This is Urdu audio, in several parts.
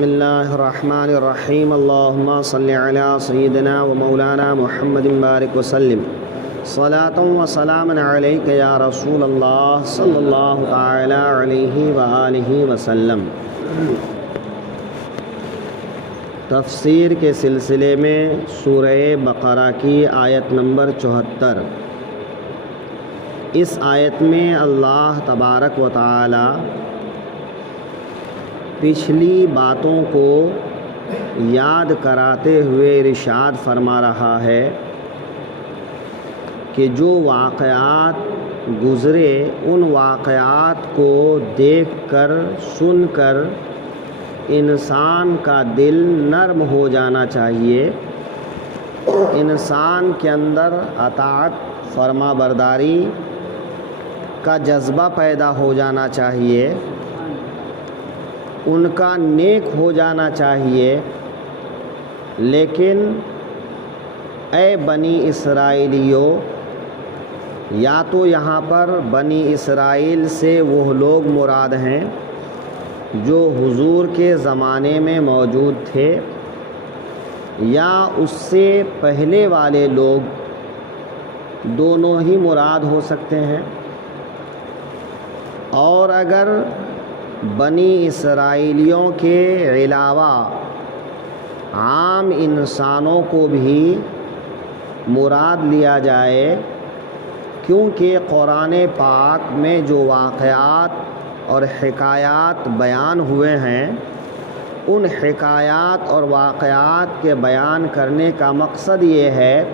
بسم اللہ الرحمن الرحیم اللہم صلی علی سیدنا و مولانا محمد بارک وسلم صلاۃ و سلام علیک یا رسول اللہ صلی اللہ تعالی علیہ وآلہ وسلم۔ تفسیر کے سلسلے میں سورہ بقرہ کی آیت نمبر 74۔ اس آیت میں اللہ تبارک و تعالی پچھلی باتوں کو یاد کراتے ہوئے ارشاد فرما رہا ہے کہ جو واقعات گزرے ان واقعات کو دیکھ کر سن کر انسان کا دل نرم ہو جانا چاہیے، انسان کے اندر اطاعت فرما برداری کا جذبہ پیدا ہو جانا چاہیے، ان کا نیک ہو جانا چاہیے۔ لیکن اے بنی اسرائیلیو، یا تو یہاں پر بنی اسرائیل سے وہ لوگ مراد ہیں جو حضور کے زمانے میں موجود تھے، یا اس سے پہلے والے لوگ، دونوں ہی مراد ہو سکتے ہیں۔ اور اگر بنی اسرائیلیوں کے علاوہ عام انسانوں کو بھی مراد لیا جائے، کیونکہ قرآن پاک میں جو واقعات اور حکایات بیان ہوئے ہیں، ان حکایات اور واقعات کے بیان کرنے کا مقصد یہ ہے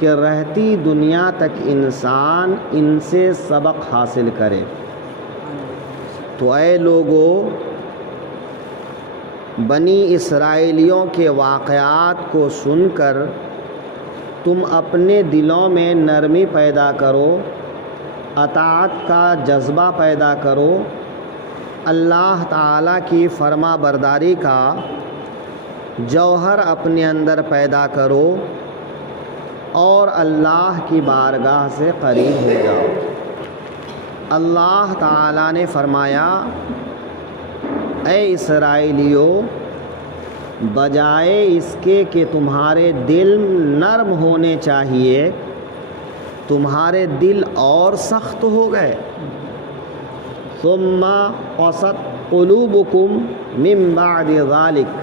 کہ رہتی دنیا تک انسان ان سے سبق حاصل کرے۔ تو اے لوگو، بنی اسرائیلیوں کے واقعات کو سن کر تم اپنے دلوں میں نرمی پیدا کرو، اطاعت کا جذبہ پیدا کرو، اللہ تعالیٰ کی فرما برداری کا جوہر اپنے اندر پیدا کرو، اور اللہ کی بارگاہ سے قریب ہو جاؤ۔ اللہ تعالیٰ نے فرمایا، اے اسرائیلیو، بجائے اس کے کہ تمہارے دل نرم ہونے چاہیے، تمہارے دل اور سخت ہو گئے۔ ثم قست قلوبکم من بعد ذلک،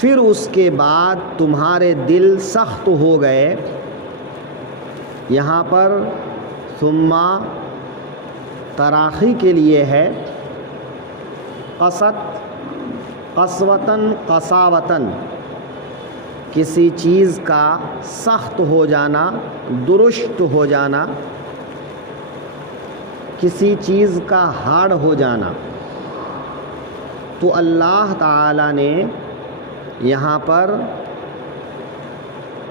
پھر اس کے بعد تمہارے دل سخت ہو گئے۔ یہاں پر ثم تراخی کے لیے ہے، قست قسوتاً قساوتاً، کسی چیز کا سخت ہو جانا، درشت ہو جانا، کسی چیز کا ہارڈ ہو جانا۔ تو اللہ تعالی نے یہاں پر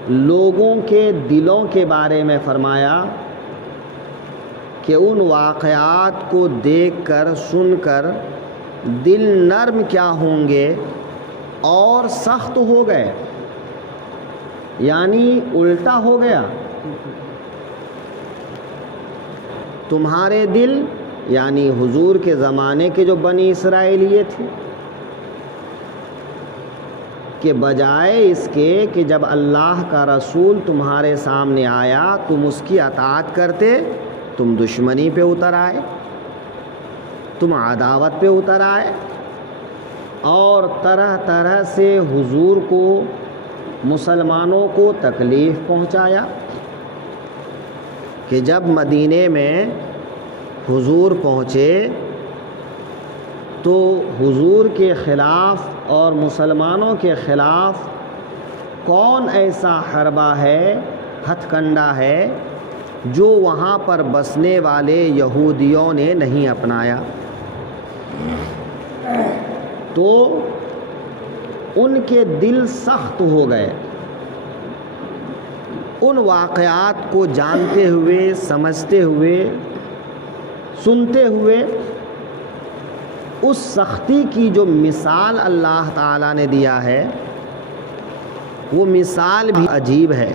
لوگوں کے دلوں کے بارے میں فرمایا کہ ان واقعات کو دیکھ کر سن کر دل نرم کیا ہوں گے اور سخت ہو گئے، یعنی الٹا ہو گیا۔ تمہارے دل، یعنی حضور کے زمانے کے جو بنی اسرائیلیے تھے، کہ بجائے اس کے کہ جب اللہ کا رسول تمہارے سامنے آیا تم اس کی اطاعت کرتے، تم دشمنی پہ اتر آئے، تم عداوت پہ اتر آئے، اور طرح طرح سے حضور کو، مسلمانوں کو تکلیف پہنچایا۔ کہ جب مدینے میں حضور پہنچے تو حضور کے خلاف اور مسلمانوں کے خلاف کون ایسا حربہ ہے، ہتھ کنڈا ہے، جو وہاں پر بسنے والے یہودیوں نے نہیں اپنایا؟ تو ان کے دل سخت ہو گئے۔ ان واقعات کو جانتے ہوئے، سمجھتے ہوئے، سنتے ہوئے، اس سختی کی جو مثال اللہ تعالیٰ نے دیا ہے، وہ مثال بھی عجیب ہے۔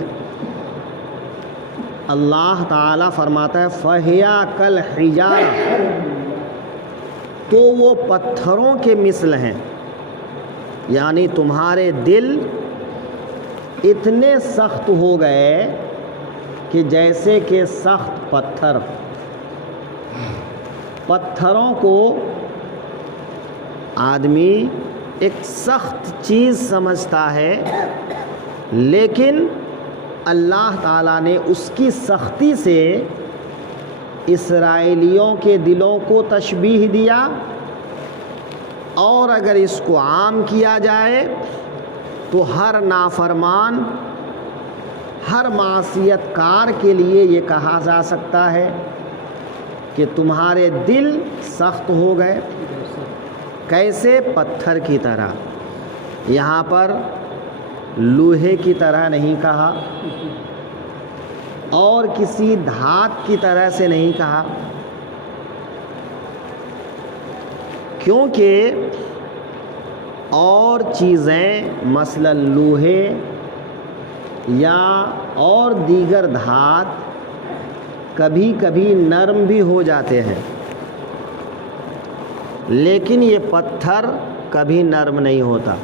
اللہ تعالیٰ فرماتا ہے فَهِيَ كَالْحِجَارَةِ، تو وہ پتھروں کے مثل ہیں۔ یعنی تمہارے دل اتنے سخت ہو گئے کہ جیسے کہ سخت پتھروں کو آدمی ایک سخت چیز سمجھتا ہے، لیکن اللہ تعالیٰ نے اس کی سختی سے اسرائیلیوں کے دلوں کو تشبیہ دیا، اور اگر اس کو عام کیا جائے تو ہر نافرمان، ہر معصیت کار کے لیے یہ کہا جا سکتا ہے کہ تمہارے دل سخت ہو گئے، کیسے؟ پتھر کی طرح۔ یہاں پر لوہے کی طرح نہیں کہا اور کسی دھات کی طرح سے نہیں کہا، کیونکہ اور چیزیں مثلا لوہے یا اور دیگر دھات کبھی کبھی نرم بھی ہو جاتے ہیں، لیکن یہ پتھر کبھی نرم نہیں ہوتا۔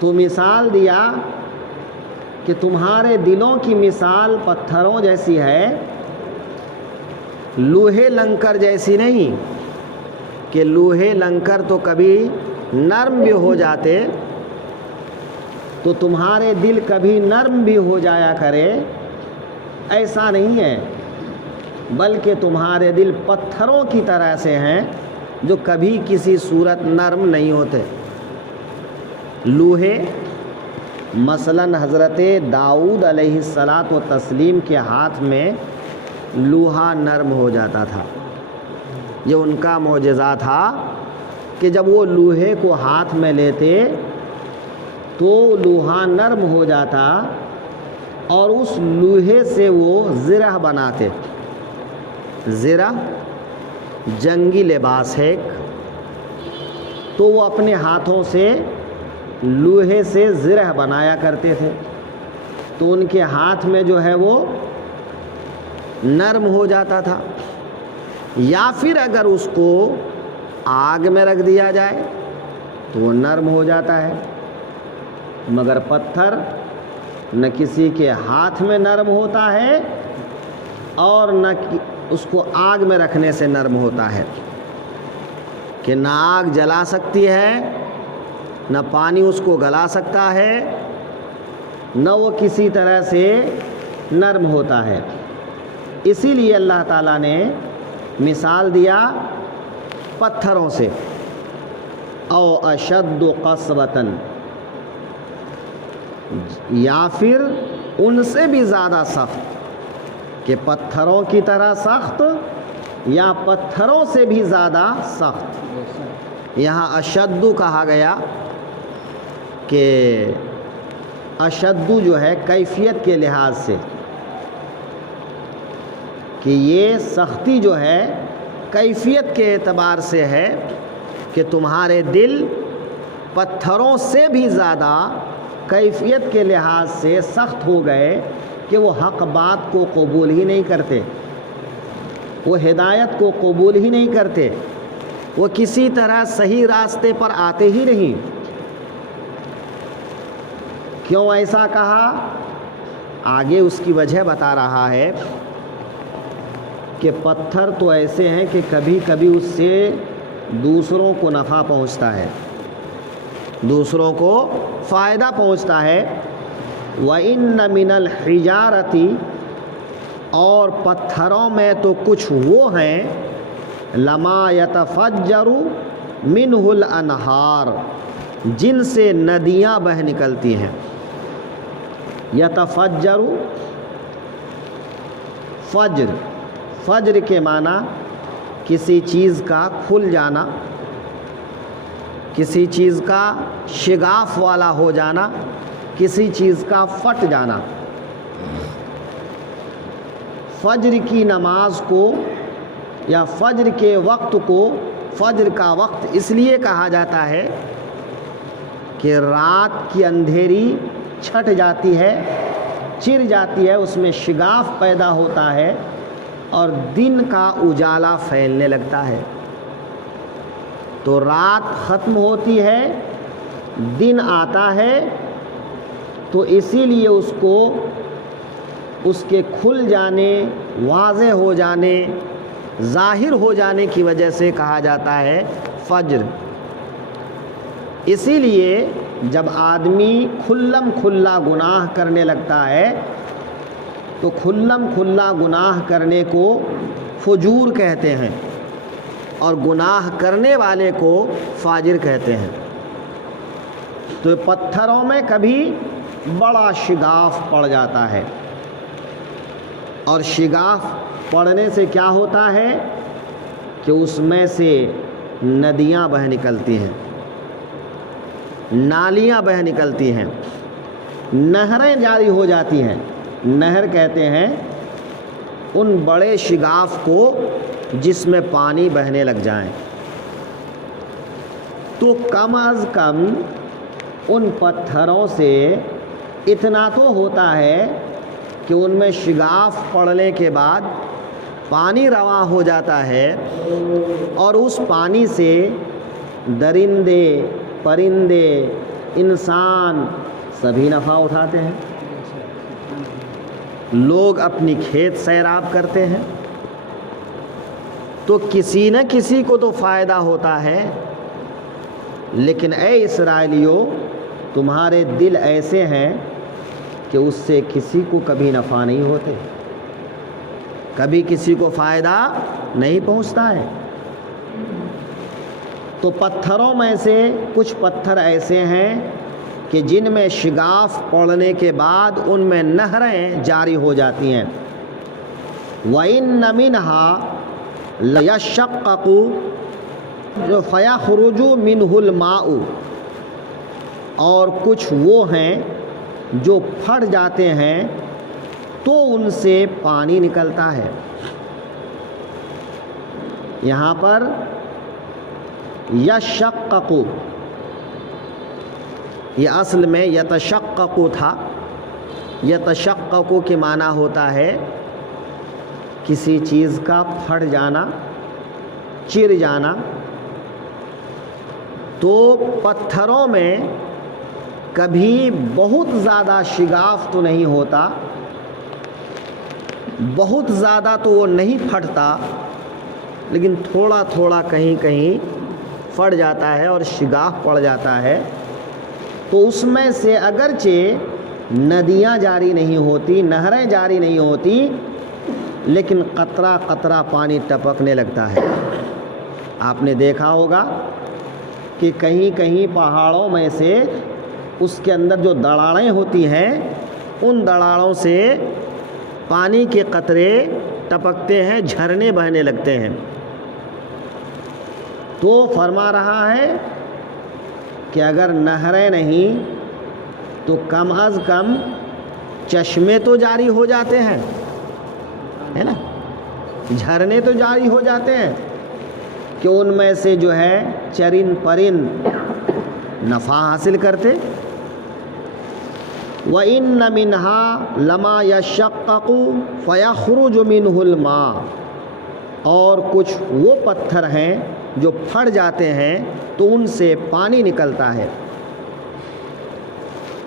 تو مثال دیا کہ تمہارے دلوں کی مثال پتھروں جیسی ہے، لوہے لنکر جیسی نہیں کہ لوہے لنکر تو کبھی نرم بھی ہو جاتے، تو تمہارے دل کبھی نرم بھی ہو جایا کرے، ایسا نہیں ہے، بلکہ تمہارے دل پتھروں کی طرح سے ہیں جو کبھی کسی صورت نرم نہیں ہوتے۔ لوہے مثلا حضرت داؤد علیہ السلام کے ہاتھ میں لوہا نرم ہو جاتا تھا۔ یہ ان کا معجزہ تھا کہ جب وہ لوہے کو ہاتھ میں لیتے تو لوہا نرم ہو جاتا، اور اس لوہے سے وہ زرہ بناتے۔ زرہ جنگی لباس ہے، تو وہ اپنے ہاتھوں سے لوہے سے زرہ بنایا کرتے تھے، تو ان کے ہاتھ میں جو ہے وہ نرم ہو جاتا تھا۔ یا پھر اگر اس کو آگ میں رکھ دیا جائے تو وہ نرم ہو جاتا ہے، مگر پتھر نہ کسی کے ہاتھ میں نرم ہوتا ہے اور نہ اس کو آگ میں رکھنے سے نرم ہوتا ہے، کہ نہ آگ جلا سکتی ہے، نہ پانی اس کو گلا سکتا ہے، نہ وہ کسی طرح سے نرم ہوتا ہے۔ اسی لیے اللہ تعالیٰ نے مثال دیا پتھروں سے، او اشد قسوۃ، یا پھر ان سے بھی زیادہ سخت، کہ پتھروں کی طرح سخت یا پتھروں سے بھی زیادہ سخت۔ یہاں اشد کہا گیا کہ اشد جو ہے کیفیت کے لحاظ سے، کہ یہ سختی جو ہے کیفیت کے اعتبار سے ہے کہ تمہارے دل پتھروں سے بھی زیادہ کیفیت کے لحاظ سے سخت ہو گئے کہ وہ حق بات کو قبول ہی نہیں کرتے، وہ ہدایت کو قبول ہی نہیں کرتے، وہ کسی طرح صحیح راستے پر آتے ہی نہیں۔ کیوں ایسا کہا؟ آگے اس کی وجہ بتا رہا ہے کہ پتھر تو ایسے ہیں کہ کبھی کبھی اس سے دوسروں کو نفع پہنچتا ہے، دوسروں کو فائدہ پہنچتا ہے۔ وَإِنَّ مِنَ الْحِجَارَةِ، اور پتھروں میں تو کچھ وہ ہیں، لَمَا يَتَفَجَّرُ مِنْهُ الْأَنْهَارُ، جن سے ندیاں بہہ نکلتی ہیں۔ یتفجر، فجر کے معنی کسی چیز کا کھل جانا، کسی چیز کا شگاف والا ہو جانا، کسی چیز کا پھٹ جانا۔ فجر کی نماز کو یا فجر کے وقت کو فجر کا وقت اس لیے کہا جاتا ہے کہ رات کی اندھیری چھٹ جاتی ہے، چر جاتی ہے، اس میں شگاف پیدا ہوتا ہے اور دن کا اجالا پھیلنے لگتا ہے۔ تو رات ختم ہوتی ہے، دن آتا ہے، تو اسی لیے اس کو اس کے کھل جانے، واضح ہو جانے، ظاہر ہو جانے کی وجہ سے کہا جاتا ہے فجر۔ اسی لیے جب آدمی کھلم کھلا گناہ کرنے لگتا ہے تو کھلم کھلا گناہ کرنے کو فجور کہتے ہیں، اور گناہ کرنے والے کو فاجر کہتے ہیں۔ تو پتھروں میں کبھی بڑا شگاف پڑ جاتا ہے، اور شگاف پڑنے سے کیا ہوتا ہے کہ اس میں سے ندیاں بہہ نکلتی ہیں، نالیاں بہہ نکلتی ہیں، نہریں جاری ہو جاتی ہیں۔ نہر کہتے ہیں ان بڑے شگاف کو جس میں پانی بہنے لگ جائیں۔ تو کم از کم ان پتھروں سے اتنا تو ہوتا ہے کہ ان میں شگاف پڑنے کے بعد پانی رواں ہو جاتا ہے، اور اس پانی سے درندے، پرندے، انسان سبھی نفع اٹھاتے ہیں، لوگ اپنی کھیت سیراب کرتے ہیں۔ تو کسی نہ کسی کو تو فائدہ ہوتا ہے، لیکن اے اسرائیلیوں، تمہارے دل ایسے ہیں کہ اس سے کسی کو کبھی نفع نہیں ہوتے، کبھی کسی کو فائدہ نہیں پہنچتا ہے۔ تو پتھروں میں سے کچھ پتھر ایسے ہیں کہ جن میں شگاف پڑنے کے بعد ان میں نہریں جاری ہو جاتی ہیں۔ وَإِنَّ مِنْهَا لَيَشَّقَّقُ فَيَخْرُجُ مِنْهُ الْمَاءُ، اور کچھ وہ ہیں جو پھٹ جاتے ہیں تو ان سے پانی نکلتا ہے۔ یہاں پر یشقق، یہ اصل میں یتشقق تھا۔ یتشقق کے معنی ہوتا ہے کسی چیز کا پھٹ جانا، چر جانا۔ تو پتھروں میں کبھی بہت زیادہ شگاف تو نہیں ہوتا، بہت زیادہ تو وہ نہیں پھٹتا، لیکن تھوڑا تھوڑا کہیں کہیں پھٹ جاتا ہے اور شگاف پڑ جاتا ہے۔ تو اس میں سے اگرچہ ندیاں جاری نہیں ہوتی، نہریں جاری نہیں ہوتی، لیکن قطرہ قطرہ پانی ٹپکنے لگتا ہے۔ آپ نے دیکھا ہوگا کہ کہیں کہیں پہاڑوں میں سے اس کے اندر جو دراڑیں ہوتی ہیں، ان دراڑوں سے پانی کے قطرے ٹپکتے ہیں، جھرنے بہنے لگتے ہیں۔ تو فرما رہا ہے کہ اگر نہریں نہیں تو کم از کم چشمے تو جاری ہو جاتے ہیں، ہے نا، جھرنے تو جاری ہو جاتے ہیں کہ ان میں سے جو ہے چرند پرند نفع حاصل کرتے۔ وَإِنَّ مِنْهَا لَمَا يَشَّقَّقُ فَيَخْرُجُ مِنْهُ الْمَاءُ، اور کچھ وہ پتھر ہیں جو پھٹ جاتے ہیں تو ان سے پانی نکلتا ہے۔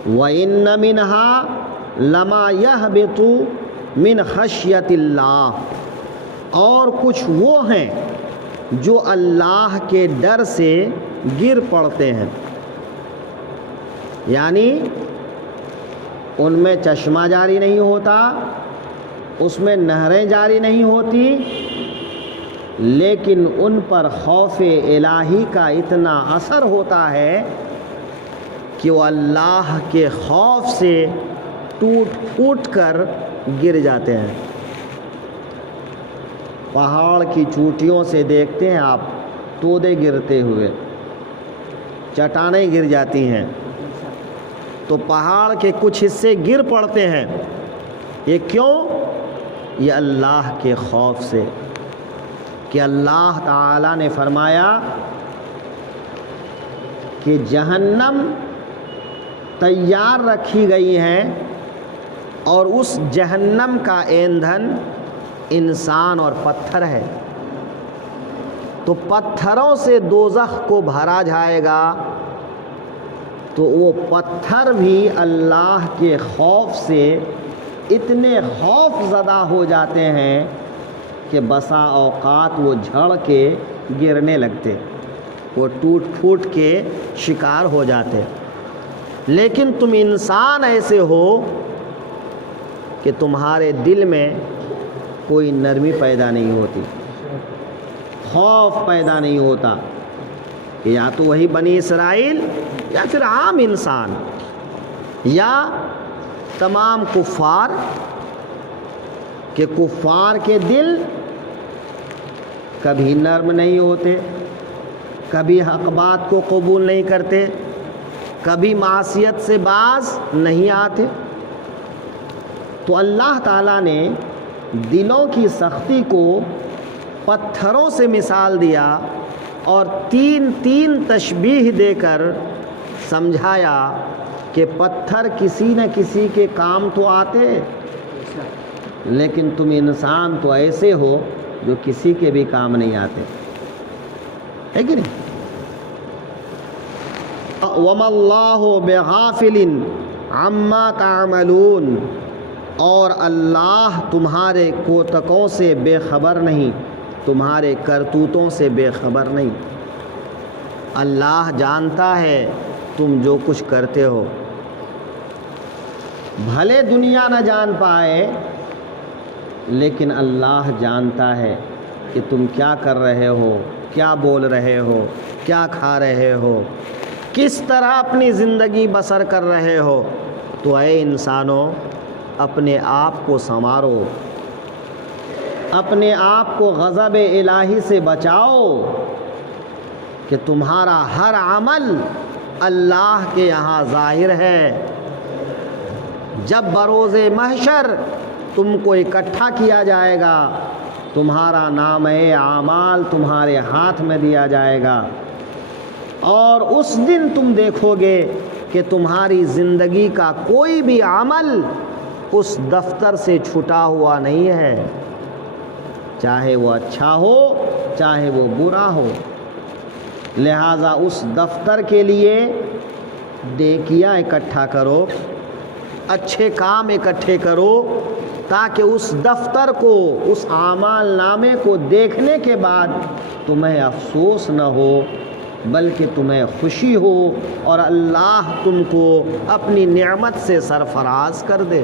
وَإِنَّ مِنْهَا لَمَا يَهْبِطُ مِنْ خَشْيَةِ اللَّهِ، اور کچھ وہ ہیں جو اللہ کے ڈر سے گر پڑتے ہیں، یعنی ان میں چشمہ جاری نہیں ہوتا، اس میں نہریں جاری نہیں ہوتی، لیکن ان پر خوف الہی کا اتنا اثر ہوتا ہے کہ وہ اللہ کے خوف سے ٹوٹ پھوٹ کر گر جاتے ہیں۔ پہاڑ کی چوٹیوں سے دیکھتے ہیں آپ تودے گرتے ہوئے، چٹانیں گر جاتی ہیں، تو پہاڑ کے کچھ حصے گر پڑتے ہیں۔ یہ کیوں؟ یہ اللہ کے خوف سے، کہ اللہ تعالیٰ نے فرمایا کہ جہنم تیار رکھی گئی ہے، اور اس جہنم کا ایندھن انسان اور پتھر ہے۔ تو پتھروں سے دوزخ کو بھرا جائے گا، تو وہ پتھر بھی اللہ کے خوف سے اتنے خوف زدہ ہو جاتے ہیں کہ بسا اوقات وہ جھڑ کے گرنے لگتے، وہ ٹوٹ پھوٹ کے شکار ہو جاتے۔ لیکن تم انسان ایسے ہو کہ تمہارے دل میں کوئی نرمی پیدا نہیں ہوتی، خوف پیدا نہیں ہوتا، کہ یا تو وہی بنی اسرائیل یا پھر عام انسان یا تمام کفار، کہ کفار کے دل کبھی نرم نہیں ہوتے، کبھی حق بات کو قبول نہیں کرتے، کبھی معصیت سے باز نہیں آتے۔ تو اللہ تعالیٰ نے دلوں کی سختی کو پتھروں سے مثال دیا اور تین تشبیہ دے کر سمجھایا کہ پتھر کسی نہ کسی کے کام تو آتے، لیکن تم انسان تو ایسے ہو جو کسی کے بھی کام نہیں آتے، ہے کہ نہیں؟ وَمَا اللَّهُ بِغَافِلٍ عَمَّا تَعْمَلُونَ، اور اللہ تمہارے کوتکوں سے بے خبر نہیں، تمہارے کرتوتوں سے بے خبر نہیں۔ اللہ جانتا ہے تم جو کچھ کرتے ہو، بھلے دنیا نہ جان پائے لیکن اللہ جانتا ہے کہ تم کیا کر رہے ہو، کیا بول رہے ہو، کیا کھا رہے ہو، کس طرح اپنی زندگی بسر کر رہے ہو۔ تو اے انسانوں، اپنے آپ کو سنوارو، اپنے آپ کو غضب الہی سے بچاؤ، کہ تمہارا ہر عمل اللہ کے یہاں ظاہر ہے۔ جب بروز محشر تم کو اکٹھا کیا جائے گا، تمہارا نامہ اعمال تمہارے ہاتھ میں دیا جائے گا، اور اس دن تم دیکھو گے کہ تمہاری زندگی کا کوئی بھی عمل اس دفتر سے چھٹا ہوا نہیں ہے، چاہے وہ اچھا ہو چاہے وہ برا ہو۔ لہٰذا اس دفتر کے لیے نیکیاں اکٹھا کرو، اچھے کام اکٹھے کرو، تاکہ اس دفتر کو، اس اعمال نامے کو دیکھنے کے بعد تمہیں افسوس نہ ہو بلکہ تمہیں خوشی ہو، اور اللہ تم کو اپنی نعمت سے سرفراز کر دے۔